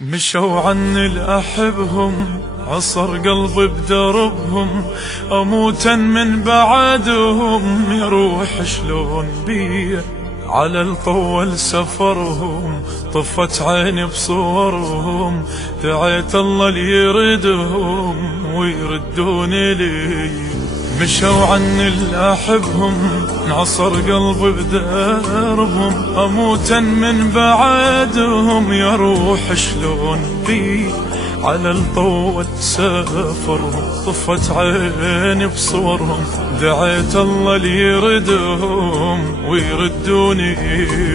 مشوا عني الأحبهم، عصر قلبي بدربهم، أموتا من بعدهم، يا روح شلون بيه على الطول سفرهم، طفت عيني بصورهم، دعيت الله ليردهم ويردوني لي. مشوا عني الأحبهم، انعصر قلبي بدربهم، أموتا من بعدهم، يا روح شلون بي على الطول سافرهم، طفت عيني بصورهم، دعيت الله ليردهم ويردوني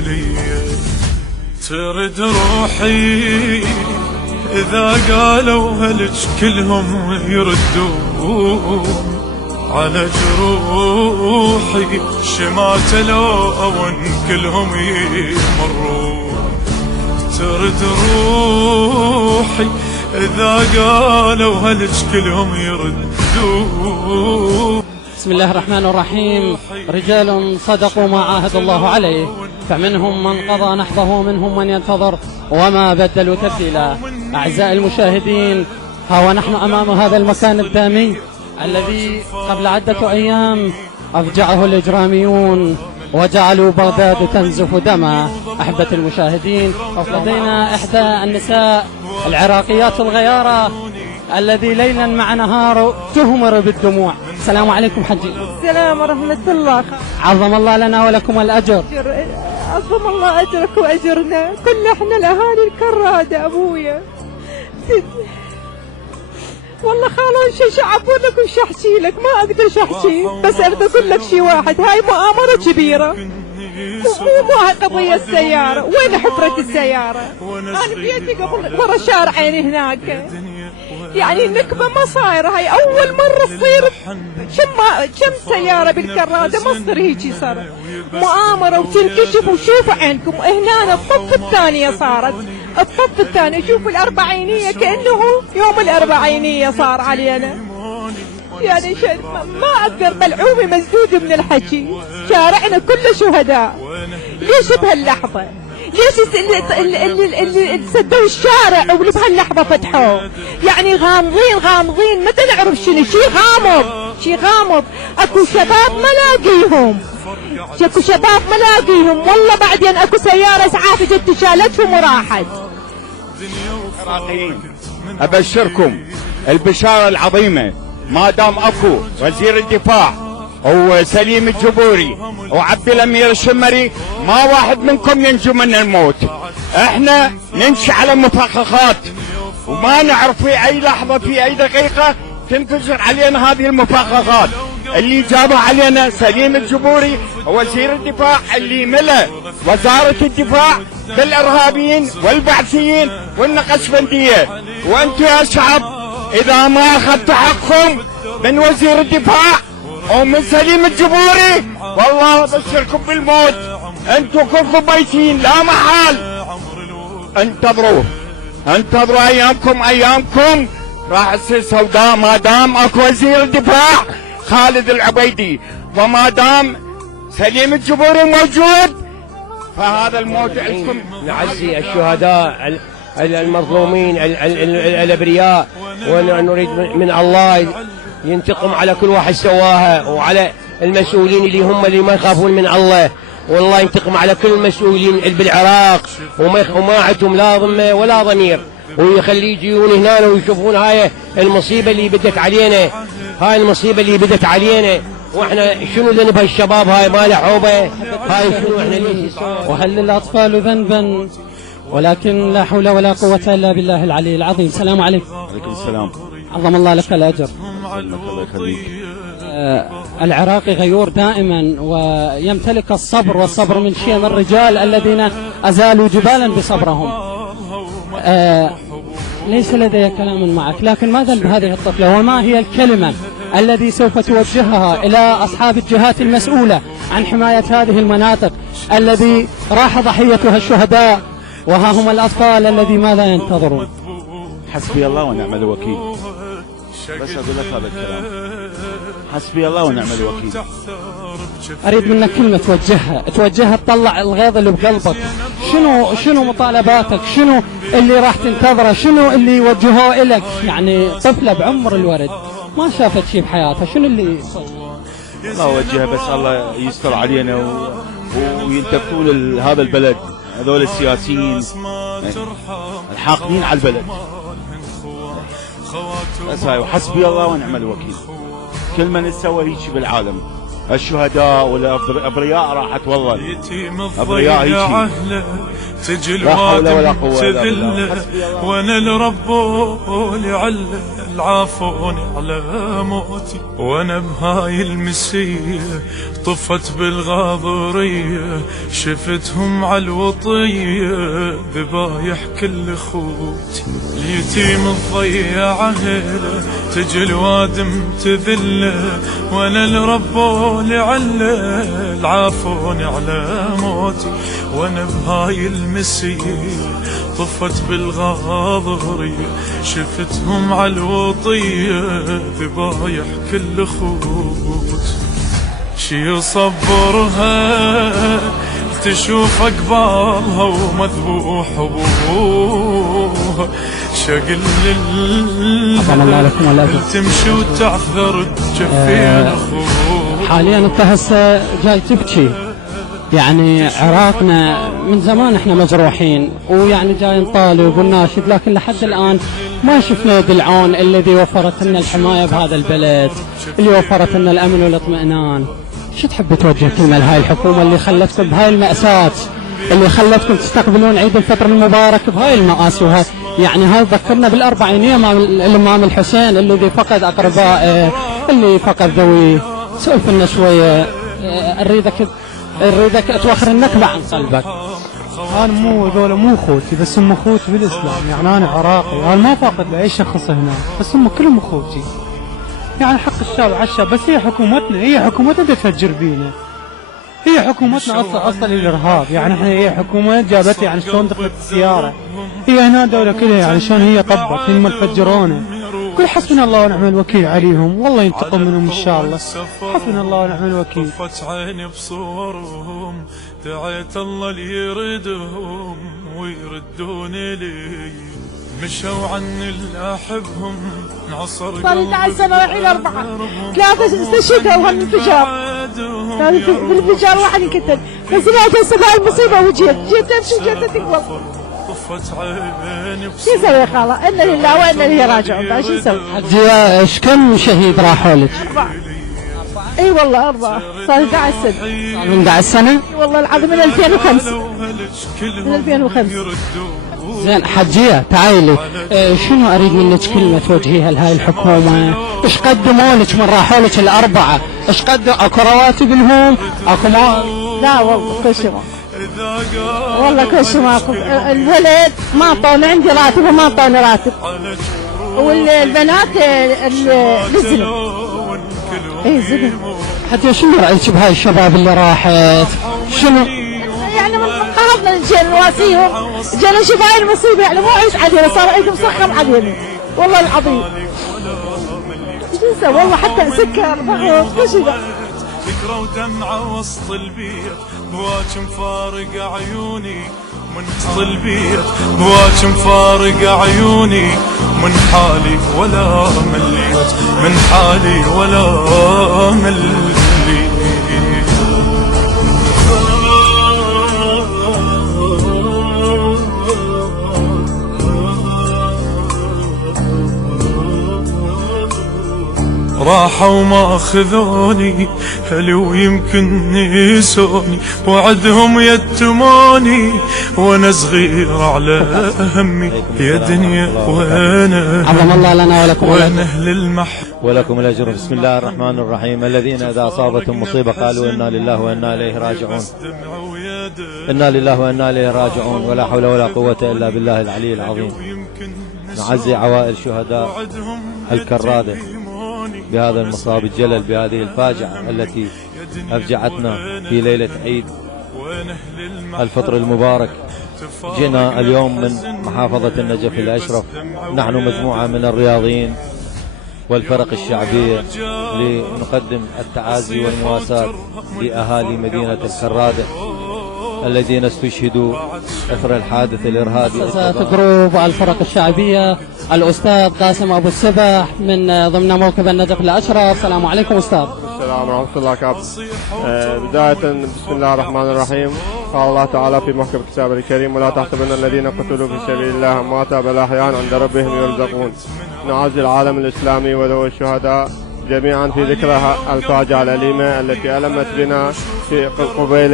لي. ترد روحي إذا قالوا هلج كلهم يردون على جروحي، شمات لون كلهم يمرون. ترد روحي إذا قالوا هلج كلهم يردون. بسم الله الرحمن الرحيم. رجال صدقوا ما عاهد الله عليه، فمنهم من قضى نحبه ومنهم من ينتظر وما بدلوا تبديلا. أعزائي المشاهدين، ها ونحن أمام هذا المكان الدامي الذي قبل عدة أيام أفجعه الإجراميون وجعلوا بغداد تنزف دما. أحبة المشاهدين، لدينا إحدى النساء العراقيات الغيارة الذي ليلا مع نهار تهمر بالدموع. السلام عليكم حجي. السلام ورحمة الله. عظم الله لنا ولكم الأجر. عظم الله أجرك وأجرنا كل احنا الأهالي الكرادة. أبويا والله خالون شي أقول لك وش أحكي لك، ما أقدر أحكي، بس أريد أقول لك شي واحد. هاي مؤامرة كبيرة، مو قضية السيارة. وين حفرة السيارة؟ أنا بيتي قبل ورا شارعين هناك، يعني النكبة ما صايرة. هاي أول مرة تصير. كم سيارة بالكرادة ما تصير هيجي. صار مؤامرة وتنكشف. وشوفوا عينكم هنا الطف الثانية صارت، الطف الثاني. شوفوا الأربعينية كأنه يوم الأربعينية صار علينا. يعني ما أقدر، بلعومي مسدود من الحكي. شارعنا كله شهداء. ليش بهاللحظة؟ ليش اللي سدوا الشارع وبهاللحظة فتحوه؟ يعني غامضين متى نعرف شنو. شي غامض. اكو شباب ما لاقيهم، والله بعدين اكو سيارة اسعاف جت شالتهم وراحت. عراقيين، ابشركم البشارة العظيمة، ما دام اكو وزير الدفاع وسليم الجبوري وعبد الامير الشمري، ما واحد منكم ينجو من الموت. احنا نمشي على مفخخات وما نعرف في اي لحظة في اي دقيقة تنفجر علينا هذه المفخخات. اللي جابها علينا سليم الجبوري وزير الدفاع، اللي ملأ وزارة الدفاع بالارهابيين والبعثيين والنقشبندية. وانتم يا شعب اذا ما اخذتوا حقكم من وزير الدفاع ومن سليم الجبوري، والله ابشركم بالموت. انتم كلكم ميتين لا محال. انتظروا ايامكم راح تصير سوداء. ما دام اكو وزير الدفاع خالد العبيدي وما دام سليم الجبوري موجود، فهذا الموت عندكم. نعزي الشهداء المظلومين الابرياء، ونريد من الله ينتقم على كل واحد سواها، وعلى المسؤولين اللي هم اللي ما يخافون من الله، والله ينتقم على كل المسؤولين بالعراق وما عندهم لا ضمه ولا ضمير، ويخلي يجون هنا ويشوفون هاي المصيبه اللي بدت علينا. واحنا شنو ذنب هالشباب؟ هاي ما له حوبه. هاي شنو احنا ليش نسوي؟ وهل للاطفال ذنبا؟ ولكن لا حول ولا قوة الا بالله العلي العظيم. السلام عليكم. وعليكم السلام. عظم الله لك الاجر. الله يخليك. العراقي غيور دائما ويمتلك الصبر، والصبر من شيم الرجال الذين ازالوا جبالا بصبرهم. ليس لدي كلام معك، لكن ما ذنب هذه الطفلة؟ وما هي الكلمة الذي سوف توجهها إلى أصحاب الجهات المسؤولة عن حماية هذه المناطق الذي راح ضحيتها الشهداء، وها هم الأطفال الذي ماذا ينتظرون؟ حسبي الله ونعم الوكيل. بس أقول لك هذا الكلام. حسبي الله ونعم الوكيل. اريد منك كلمه توجهها تطلع الغيظ اللي بقلبك. شنو مطالباتك؟ شنو اللي راح تنتظره؟ شنو اللي يوجهوه لك؟ يعني طفله بعمر الورد ما شافت شيء بحياتها، شنو اللي الله وجهها، بس الله يستر علينا وينتبهون لهذا البلد، هذول السياسيين الحاقدين على البلد. بس هاي وحسبي الله ونعم الوكيل. كل من سوى هيك بالعالم، الشهداء والابرياء راحت، والله ابرياء هيك تجي لا حول ولا الوادم قوة إلا تذله بالله. وانا الرب لعل العافوني على موتي، وانا بهاي المسيه طفت بالغاضريه، شفتهم على الوطيه ذبايح كل اخوتي. اليتيم الضيع عهله تجي الوادم تذله، وانا الرب لعل العافوني على موتي، وانا بهاي المسيه طفت بالغاضريه، شفتهم على الوطيه ذبايح كل اخوت. شي يصبرها تشوف اقبالها ومذبوح ابوها، شقل تمشي وتعثر تجفين اخوها. حاليا انت هسه جاي تبكي، يعني عراقنا من زمان احنا مجروحين، ويعني جاي نطالب ونناشد، لكن لحد الان ما شفنا بالعون الذي وفرت لنا الحمايه بهذا البلد، اللي وفرت لنا الامن والاطمئنان. شو تحب توجه كلمه لهاي الحكومه اللي خلتكم بهاي المأساة، اللي خلتكم تستقبلون عيد الفطر المبارك بهاي المآسي؟ وهاي يعني هاي ذكرنا بالأربعينية مع الإمام الحسين الذي فقد أقربائه، اللي فقد ذويه. سولف لنا شوية، اريدك توخر النكبة عن قلبك. انا ذولا مو اخوتي، بس هم اخوتي بالاسلام، يعني انا عراقي، انا ما فاقد لاي شخص هنا، بس هم كلهم اخوتي. يعني حق الشعب على الشعب، بس هي حكومتنا تفجر بينا. هي حكومتنا اصلا الارهاب، يعني احنا هي حكومه جابت يعني شلون دخلت السياره. هي هنا الدوله كلها يعني شلون هي طبت، هم الفجرونا. كل حسبنا الله ونعم الوكيل عليهم، والله ينتقم منهم ان شاء الله. حسبنا الله ونعم الوكيل. طفت عيني بصورهم، دعيت الله ليردهم ويردوني لي، مشوا عني اللي احبهم انعصر صار 11 سنه رايحين 4 3 استشهدوا وهالانفجار، بالانفجار واحد انقتل. بس سمعت هسه بهاي المصيبه وجيت امشي جيت تقبل. طفت عيني شو نسوي يا خاله؟ انا لله وانا اليه راجعون. بعد شو نسوي؟ حجية ايش كم شهيد راحوا لك؟ 4. اي والله 4. صار 11 سنه. صار من 11 سنه؟ اي والله العظيم من 2005. من 2005. زين حجية تعالي، شنو اريد منك كلمة توجهيها لهاي الحكومة؟ ايش قدموا لك من راحوا لك الأربعة؟ ايش قدموا؟ اكو رواتب لهم؟ اكو ما؟ لا والله كل شيء والله كل شيء ماكو. الولد ما اعطوني، عندي راتب وما اعطوني راتب، والبنات نزلوا. اي زبن. حتى شنو رأيك بهاي الشباب اللي راحت؟ شنو؟ يعني من قهرنا نجي نواسيهم، جينا نشوف هاي المصيبه، يعني مو عيش علينا، صار عيد مسخر علينا والله العظيم. ايش نسوي والله؟ حتى سكر ضغط كل شيء. فكرة ودمعة وسط البيت، بواك مفارق عيوني من وسط البيت، بواك مفارق عيوني من حالي ولا مليت، من حالي ولا مليت. راحوا وما خذوني هل ويمكن نسوني، وعدهم يتموني وانا صغير على همي. يا دنيا وانا عظم الله لنا ولكم وانا اهل المح ولكم الأجر. بسم الله الرحمن الرحيم. الذين إذا أصابتهم مصيبة قالوا إنا لله وإنا إليه راجعون. إنا لله وإنا إليه راجعون، ولا حول ولا قوة إلا بالله العلي العظيم. نعزي عوائل شهداء الكرادة بهذا المصاب الجلل، بهذه الفاجعة التي أفجعتنا في ليلة عيد الفطر المبارك. جئنا اليوم من محافظة النجف الأشرف، نحن مجموعة من الرياضيين والفرق الشعبية لنقدم التعازي والمواساة لأهالي مدينة الحرادة الذين استشهدوا أثر الحادث الإرهابي. مؤسسة جروب الفرق الشعبية الأستاذ قاسم أبو السبح من ضمن موكب النجف الأشرف. السلام عليكم أستاذ. السلام ورحمة الله وبركاته. بداية بسم الله الرحمن الرحيم. قال الله تعالى في محكم كتابه الكريم: ولا تحسبن الذين قتلوا في سبيل الله أمواتا بل أحياء عند ربهم يرزقون. نعزي العالم الإسلامي وذوي الشهداء جميعا في ذكرى الفاجعة الأليمة التي ألمت بنا في قبيل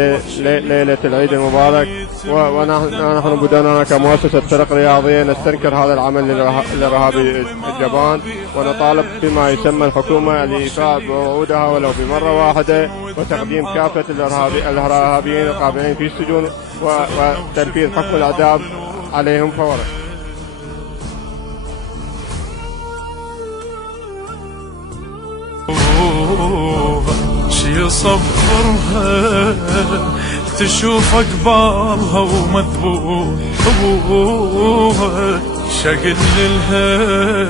ليلة العيد المبارك، ونحن بدوننا كمؤسسة فرق رياضية نستنكر هذا العمل الإرهابي الجبان، ونطالب بما يسمى الحكومة الإيفاء بوعودها ولو بمرة واحدة، وتقديم كافة الإرهابيين القابلين في السجون وتنفيذ حكم الإعدام عليهم فورا. شي صبرها تشوف اقبالها ومذبوح ابوها شقد لها